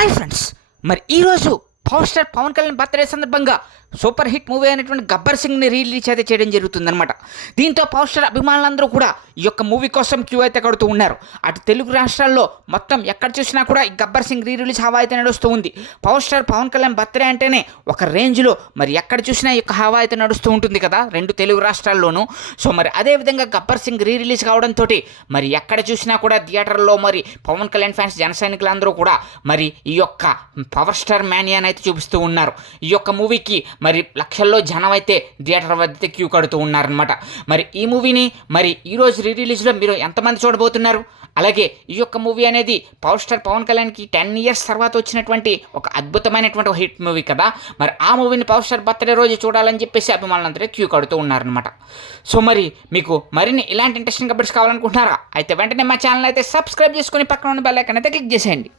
Hi friends, మరి ఈరోజు power star Pawan Kalyan birthday సందర్భంగా సూపర్ హిట్ మూవీ అయినటువంటి గబ్బర్ సింగ్ని రిలీజ్ అయితే చేయడం జరుగుతుందన్నమాట. దీంతో పవర్ స్టార్ అభిమానులందరూ కూడా ఈ యొక్క మూవీ కోసం క్యూ అయితే కడుతూ ఉన్నారు. అటు తెలుగు రాష్ట్రాల్లో మొత్తం ఎక్కడ చూసినా కూడా ఈ గబ్బర్ సింగ్ రిలీజ్ హవా అయితే నడుస్తూ ఉంది. Power star Pawan Kalyan birthday అంటేనే ఒక రేంజ్లో మరి ఎక్కడ చూసినా ఈ యొక్క హవా అయితే నడుస్తూ ఉంటుంది కదా రెండు తెలుగు రాష్ట్రాల్లోనూ. సో మరి అదేవిధంగా గబ్బర్ సింగ్ రిలీజ్ కావడంతో మరి ఎక్కడ చూసినా కూడా థియేటర్లో మరి పవన్ కళ్యాణ్ ఫ్యాన్స్ జన సైనికులందరూ కూడా మరి ఈ యొక్క పవర్ స్టార్ మ్యానియాని అయితే చూపిస్తూ ఉన్నారు. ఈ యొక్క మూవీకి మరి లక్షల్లో జనం అయితే థియేటర్ వద్ద క్యూ కడుతూ ఉన్నారనమాట. మరి ఈ మూవీని మరి ఈరోజు రిలీజ్లో మీరు ఎంతమంది చూడబోతున్నారు? అలాగే ఈ యొక్క మూవీ అనేది పవర్ స్టార్ పవన్ కళ్యాణ్కి 10 years తర్వాత వచ్చినటువంటి ఒక అద్భుతమైనటువంటి హిట్ మూవీ కదా. మరి ఆ మూవీని పవర్ స్టార్ బర్త్డే రోజు చూడాలని చెప్పేసి అభిమానులందరూ క్యూ కడుతూ ఉన్నారనమాట. సో మరి మీకు మరిన్ని ఇలాంటి ఇంట్రెస్టింగ్ అప్డేట్స్ కావాలనుకుంటున్నారా? అయితే వెంటనే మా ఛానల్ అయితే సబ్స్క్రైబ్ చేసుకుని పక్కన ఉన్న బెల్ ఐకాన్ అయితే క్లిక్ చేసేయండి.